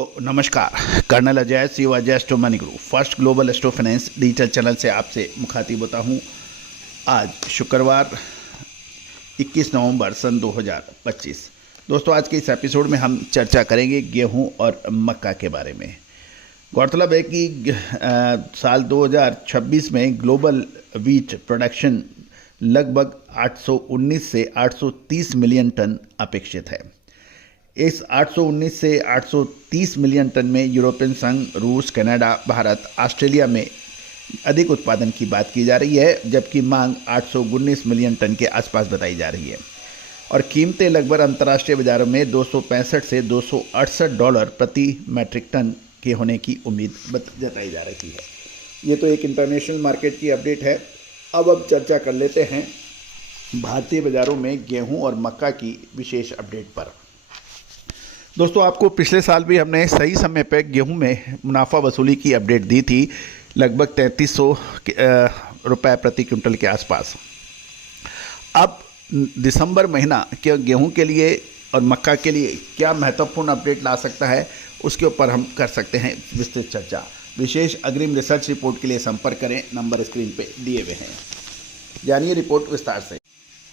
दोस्तों नमस्कार। Colonel Ajay CO Ajay Astro Money Group First Global Astro Finance Digital channel से आपसे मुखातिब होता हूं। आज शुक्रवार 21 नवंबर सन 2025। दोस्तों आज के इस एपिसोड में हम चर्चा करेंगे गेहूं और मक्का के बारे में। गौरतलब है कि साल 2026 में ग्लोबल वीट प्रोडक्शन लगभग 819 से 830 मिलियन टन अपेक्षित है। इस 819 से 830 मिलियन टन में यूरोपियन संघ, रूस, कनाडा, भारत, ऑस्ट्रेलिया में अधिक उत्पादन की बात की जा रही है, जबकि मांग 819 मिलियन टन के आसपास बताई जा रही है और कीमतें लगभग अंतर्राष्ट्रीय बाजारों में 265 से $268 प्रति मैट्रिक टन के होने की उम्मीद जताई जा रही है। ये तो एक इंटरनेशनल मार्केट की अपडेट है। अब चर्चा कर लेते हैं भारतीय बाज़ारों में गेहूं और मक्का की विशेष अपडेट पर। दोस्तों आपको पिछले साल भी हमने सही समय पर गेहूं में मुनाफा वसूली की अपडेट दी थी, लगभग 3300 रुपये प्रति क्विंटल के आसपास। अब दिसंबर महीना क्या गेहूं के लिए और मक्का के लिए क्या महत्वपूर्ण अपडेट ला सकता है, उसके ऊपर हम कर सकते हैं विस्तृत चर्चा। विशेष अग्रिम रिसर्च रिपोर्ट के लिए संपर्क करें, नंबर स्क्रीन पे दिए हुए हैं। जानिए रिपोर्ट विस्तार से।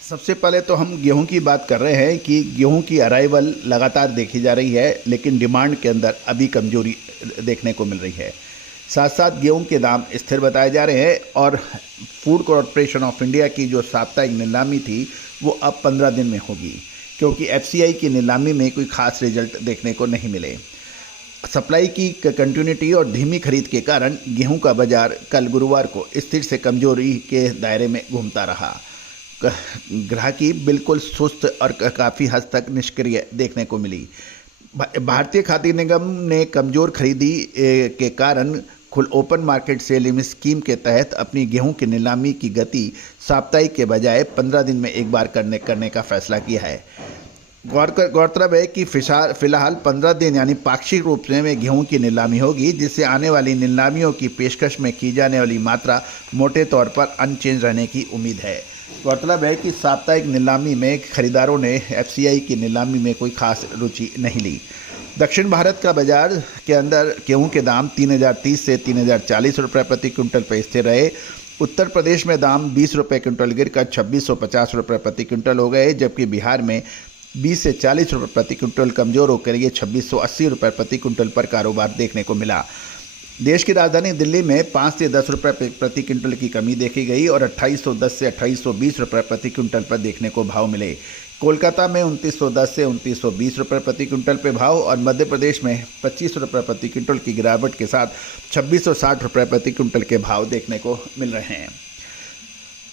सबसे पहले तो हम गेहूं की बात कर रहे हैं कि गेहूं की अराइवल लगातार देखी जा रही है, लेकिन डिमांड के अंदर अभी कमजोरी देखने को मिल रही है। साथ साथ गेहूं के दाम स्थिर बताए जा रहे हैं और फूड कॉरपोरेशन ऑफ इंडिया की जो साप्ताहिक नीलामी थी वो अब 15 दिन में होगी, क्योंकि एफसीआई की नीलामी में कोई खास रिजल्ट देखने को नहीं मिले। सप्लाई की कंटिन्यूटी और धीमी खरीद के कारण गेहूं का बाजार कल गुरुवार को स्थिर से कमजोरी के दायरे में घूमता रहा। ग्राहकी बिल्कुल सुस्त और काफ़ी हद तक निष्क्रिय देखने को मिली। भारतीय खाद्य निगम ने कमज़ोर खरीदी के कारण खुल ओपन मार्केट सेलिंग स्कीम के तहत अपनी गेहूं की नीलामी की गति साप्ताहिक के बजाय 15 दिन में एक बार करने का फैसला किया है। गौरतलब है कि फिलहाल 15 दिन यानी पाक्षिक रूप में गेहूं की नीलामी होगी, जिससे आने वाली नीलामियों की पेशकश में की जाने वाली मात्रा मोटे तौर पर अनचेंज रहने की उम्मीद है। गौरतलब है कि साप्ताहिक नीलामी में खरीदारों ने एफसीआई की नीलामी में कोई खास रुचि नहीं ली। दक्षिण भारत का बाजार के अंदर गेहूं के दाम 3030 से 3040 रुपये प्रति क्विंटल पर स्थिर रहे। उत्तर प्रदेश में दाम 20 रुपये क्विंटल गिरकर 2650 रुपये प्रति क्विंटल हो गए, जबकि बिहार में 20 से 40 रुपये प्रति क्विंटल कमज़ोर होकर ये 2680 रुपये प्रति क्विंटल पर कारोबार देखने को मिला। देश की राजधानी दिल्ली में 5 से 10 रुपये प्रति क्विंटल की कमी देखी गई और 2810 से 2820 रुपये प्रति क्विंटल पर देखने को भाव मिले। कोलकाता में 2910 से 2920 रुपये प्रति क्विंटल पे भाव और मध्य प्रदेश में 25 रुपये प्रति क्विंटल की गिरावट के साथ 2660 रुपये प्रति क्विंटल के भाव देखने को मिल रहे हैं।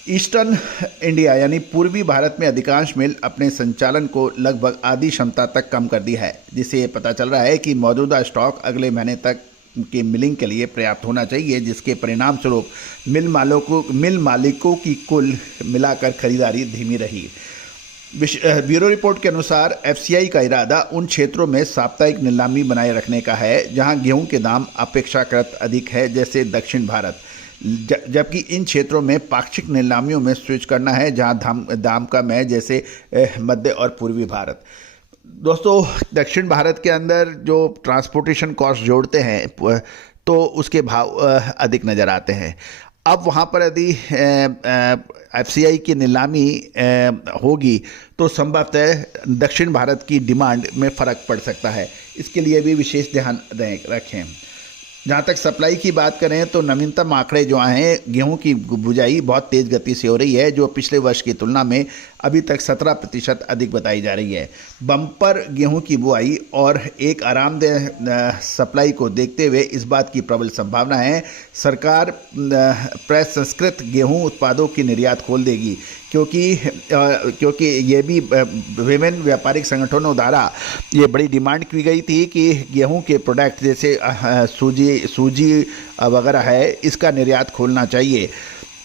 ईस्टर्न इंडिया यानी पूर्वी भारत में अधिकांश मिल अपने संचालन को लगभग आधी क्षमता तक कम कर दी है, जिससे ये पता चल रहा है कि मौजूदा स्टॉक अगले महीने तक के मिलिंग के लिए पर्याप्त होना चाहिए, जिसके परिणाम स्वरूप मिल मालिकों की कुल मिलाकर खरीदारी धीमी रही। ब्यूरो रिपोर्ट के अनुसार एफसीआई का इरादा उन क्षेत्रों में साप्ताहिक नीलामी बनाए रखने का है जहां गेहूं के दाम अपेक्षाकृत अधिक है, जैसे दक्षिण भारत, जबकि इन क्षेत्रों में पाक्षिक नीलामियों में स्विच करना है जहां दाम कम है, जैसे मध्य और पूर्वी भारत। दोस्तों दक्षिण भारत के अंदर जो ट्रांसपोर्टेशन कॉस्ट जोड़ते हैं तो उसके भाव अधिक नज़र आते हैं। अब वहाँ पर यदि एफसीआई की नीलामी होगी तो संभवतः दक्षिण भारत की डिमांड में फ़र्क पड़ सकता है, इसके लिए भी विशेष ध्यान रखें। जहाँ तक सप्लाई की बात करें तो नवीनतम आंकड़े जो आए हैं, गेहूं की बुआई बहुत तेज़ गति से हो रही है, जो पिछले वर्ष की तुलना में अभी तक 17% अधिक बताई जा रही है। बम्पर गेहूं की बुआई और एक आरामदेह सप्लाई को देखते हुए इस बात की प्रबल संभावना है सरकार प्रसंस्कृत गेहूं उत्पादों की निर्यात खोल देगी, क्योंकि ये भी विभिन्न व्यापारिक संगठनों द्वारा ये बड़ी डिमांड की गई थी कि गेहूं के प्रोडक्ट जैसे सूजी वगैरह है, इसका निर्यात खोलना चाहिए।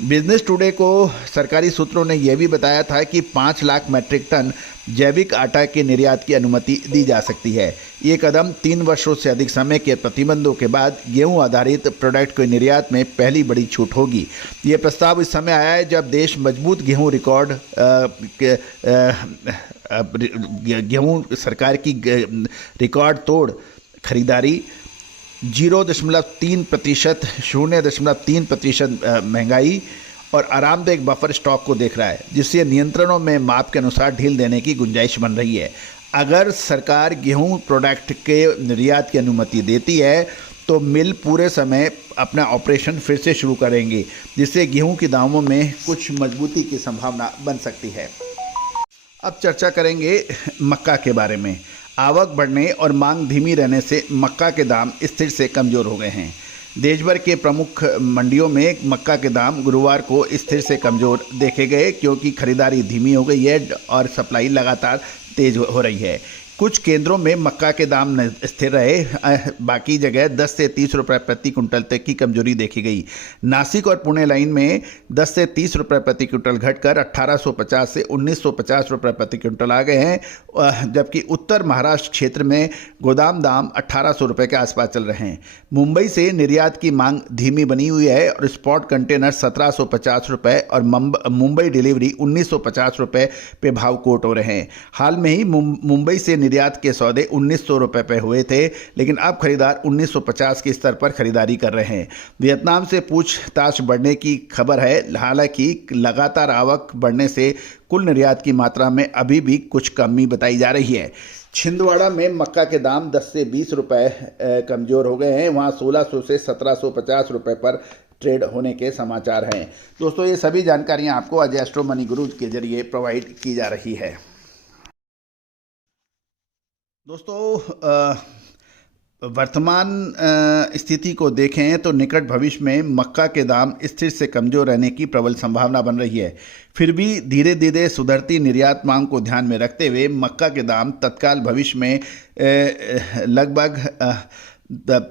बिजनेस टुडे को सरकारी सूत्रों ने यह भी बताया था कि 5 लाख मीट्रिक टन जैविक आटा के निर्यात की अनुमति दी जा सकती है। ये कदम 3 वर्षों से अधिक समय के प्रतिबंधों के बाद गेहूं आधारित प्रोडक्ट के निर्यात में पहली बड़ी छूट होगी। ये प्रस्ताव इस समय आया है जब देश मजबूत गेहूं गेहूं सरकार की रिकॉर्ड तोड़ खरीदारी 0.3%, 0.3% महंगाई और आरामदायक बफर स्टॉक को देख रहा है, जिससे नियंत्रणों में माप के अनुसार ढील देने की गुंजाइश बन रही है। अगर सरकार गेहूं प्रोडक्ट के निर्यात की अनुमति देती है तो मिल पूरे समय अपना ऑपरेशन फिर से शुरू करेंगे, जिससे गेहूं के दामों में कुछ मजबूती की संभावना बन सकती है। अब चर्चा करेंगे मक्का के बारे में। आवक बढ़ने और मांग धीमी रहने से मक्का के दाम स्थिर से कमज़ोर हो गए हैं। देश भर के प्रमुख मंडियों में मक्का के दाम गुरुवार को स्थिर से कमज़ोर देखे गए, क्योंकि खरीदारी धीमी हो गई है और सप्लाई लगातार तेज हो रही है। कुछ केंद्रों में मक्का के दाम स्थिर रहे, बाकी जगह 10 से 30 रुपये प्रति कुंटल तक की कमजोरी देखी गई। नासिक और पुणे लाइन में 10 से 30 रुपये प्रति क्विंटल घटकर 1850 से 1950 रुपये प्रति क्विंटल आ गए हैं, जबकि उत्तर महाराष्ट्र क्षेत्र में गोदाम दाम 1800 रुपये के आसपास चल रहे हैं। मुंबई से निर्यात की मांग धीमी बनी हुई है और स्पॉट कंटेनर 1750 रुपये और मुंबई डिलीवरी 1950 रुपये पे भाव कोट हो रहे हैं। हाल में ही मुंबई से निर्यात के सौदे 1900 रुपये पे हुए थे, लेकिन अब खरीदार 1950 के स्तर पर खरीदारी कर रहे हैं। वियतनाम से पूछताछ बढ़ने की खबर है। हालांकि लगातार आवक बढ़ने से कुल निर्यात की मात्रा में अभी भी कुछ कमी बताई जा रही है। छिंदवाड़ा में मक्का के दाम 10 से 20 रुपये कमज़ोर हो गए हैं। वहाँ 1600 से 1750 रुपये पर ट्रेड होने के समाचार हैं। दोस्तों, ये सभी जानकारियाँ आपको आज एस्ट्रो मनी गुरु के जरिए प्रोवाइड की जा रही है। दोस्तों, वर्तमान स्थिति को देखें तो निकट भविष्य में मक्का के दाम स्थिर से कमज़ोर रहने की प्रबल संभावना बन रही है। फिर भी धीरे धीरे सुधरती निर्यात मांग को ध्यान में रखते हुए मक्का के दाम तत्काल भविष्य में लगभग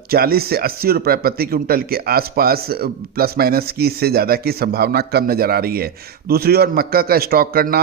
40 से 80 रुपये प्रति क्विंटल के आसपास प्लस माइनस की इससे ज़्यादा की संभावना कम नज़र आ रही है। दूसरी ओर मक्का का स्टॉक करना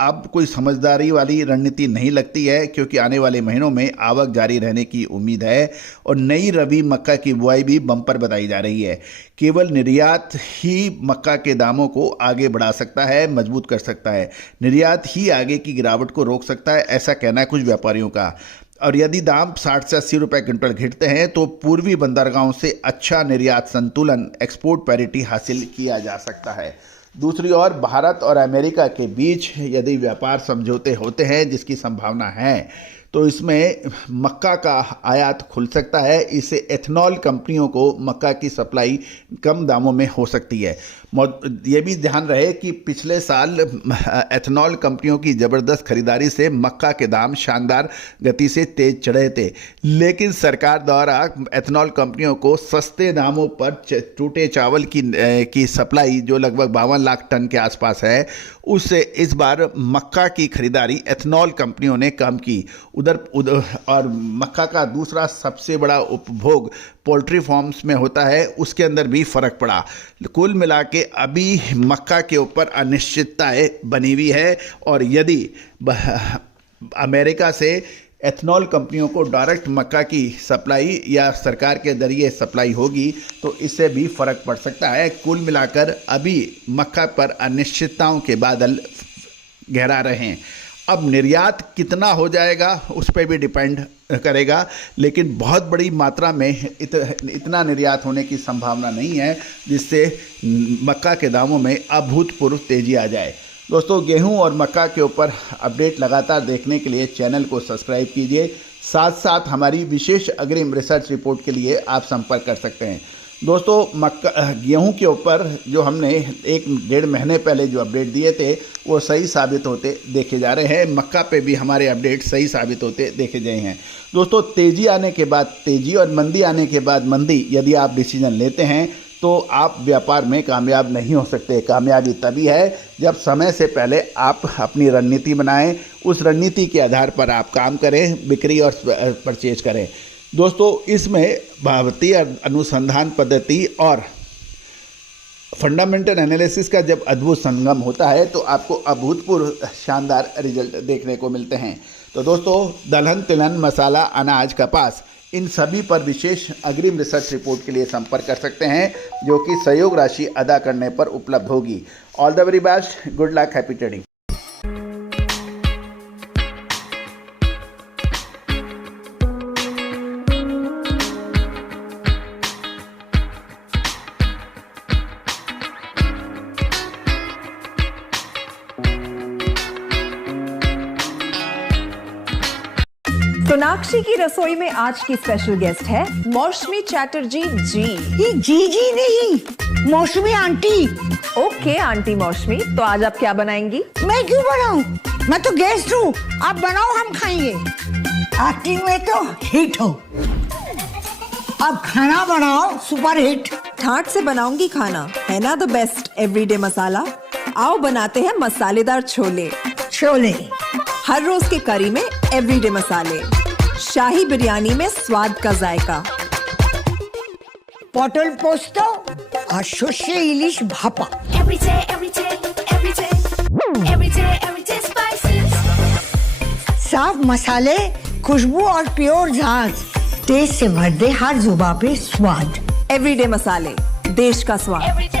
अब कोई समझदारी वाली रणनीति नहीं लगती है, क्योंकि आने वाले महीनों में आवक जारी रहने की उम्मीद है और नई रबी मक्का की बुआई भी बम्पर बताई जा रही है। केवल निर्यात ही मक्का के दामों को आगे बढ़ा सकता है, मजबूत कर सकता है। निर्यात ही आगे की गिरावट को रोक सकता है, ऐसा कहना है कुछ व्यापारियों का। और यदि दाम 60 से 80 रुपये क्विंटल घटते हैं तो पूर्वी बंदरगाहों से अच्छा निर्यात संतुलन, एक्सपोर्ट पैरिटी हासिल किया जा सकता है। दूसरी ओर भारत और अमेरिका के बीच यदि व्यापार समझौते होते हैं, जिसकी संभावना है, तो इसमें मक्का का आयात खुल सकता है। इससे एथेनॉल कंपनियों को मक्का की सप्लाई कम दामों में हो सकती है। ये भी ध्यान रहे कि पिछले साल एथेनॉल कंपनियों की ज़बरदस्त खरीदारी से मक्का के दाम शानदार गति से तेज चढ़े थे, लेकिन सरकार द्वारा एथेनॉल कंपनियों को सस्ते दामों पर टूटे चावल की सप्लाई, जो लगभग 52 लाख टन के आसपास है, उससे इस बार मक्का की खरीदारी एथेनॉल कंपनियों ने कम की। और मक्का का दूसरा सबसे बड़ा उपभोग पोल्ट्री फार्म्स में होता है, उसके अंदर भी फर्क पड़ा। कुल मिला के अभी मक्का के ऊपर अनिश्चितताएं बनी हुई है और यदि अमेरिका से एथेनॉल कंपनियों को डायरेक्ट मक्का की सप्लाई या सरकार के जरिए सप्लाई होगी तो इससे भी फर्क पड़ सकता है। कुल मिलाकर अभी मक्का पर अनिश्चितताओं के बादल गहरा रहे हैं। अब निर्यात कितना हो जाएगा उस पर भी डिपेंड करेगा, लेकिन बहुत बड़ी मात्रा में इतना निर्यात होने की संभावना नहीं है जिससे मक्का के दामों में अभूतपूर्व तेजी आ जाए। दोस्तों, गेहूं और मक्का के ऊपर अपडेट लगातार देखने के लिए चैनल को सब्सक्राइब कीजिए। साथ साथ हमारी विशेष अग्रिम रिसर्च रिपोर्ट के लिए आप संपर्क कर सकते हैं। दोस्तों, गेहूं के ऊपर जो हमने 1-1.5 महीने पहले जो अपडेट दिए थे वो सही साबित होते देखे जा रहे हैं। मक्का पे भी हमारे अपडेट सही साबित होते देखे गए हैं। दोस्तों, तेज़ी आने के बाद तेज़ी और मंदी आने के बाद मंदी, यदि आप डिसीजन लेते हैं तो आप व्यापार में कामयाब नहीं हो सकते। कामयाबी तभी है जब समय से पहले आप अपनी रणनीति बनाएं, उस रणनीति के आधार पर आप काम करें, बिक्री और परचेज करें। दोस्तों, इसमें भारतीय अनुसंधान पद्धति और फंडामेंटल एनालिसिस का जब अद्भुत संगम होता है तो आपको अभूतपूर्व शानदार रिजल्ट देखने को मिलते हैं। तो दोस्तों, दलहन, तिलहन, मसाला, अनाज, कपास, इन सभी पर विशेष अग्रिम रिसर्च रिपोर्ट के लिए संपर्क कर सकते हैं, जो कि सहयोग राशि अदा करने पर उपलब्ध होगी। All the very best, good luck, happy trading. Sonakshi की रसोई में आज की स्पेशल गेस्ट है मौसमी चैटर्जी जी। ये जी नहीं, मौसमी आंटी। ओके आंटी मौसमी, तो आज आप क्या बनाएंगी? मैं क्यों बनाऊं? मैं तो गेस्ट हूँ, आप बनाओ हम खाएंगे। एक्टिंग में तो हिट हो, अब खाना बनाओ सुपर हिट। ठाट से बनाऊंगी खाना, है ना द बेस्ट एवरीडे मसाला। आओ बनाते हैं मसालेदार छोले। छोले हर रोज के करी में एवरीडे मसाले, शाही बिरयानी में स्वाद का जायका। পটল পোস্ত আর সর্ষে ইলিশ ভাপা। Every day, every day, every day, every day, every day spices. साफ मसाले, खुशबू और प्योर झांझ, टेस्ट से भर दे हर जुबान पे स्वाद। एवरीडे मसाले, देश का स्वाद। Every day.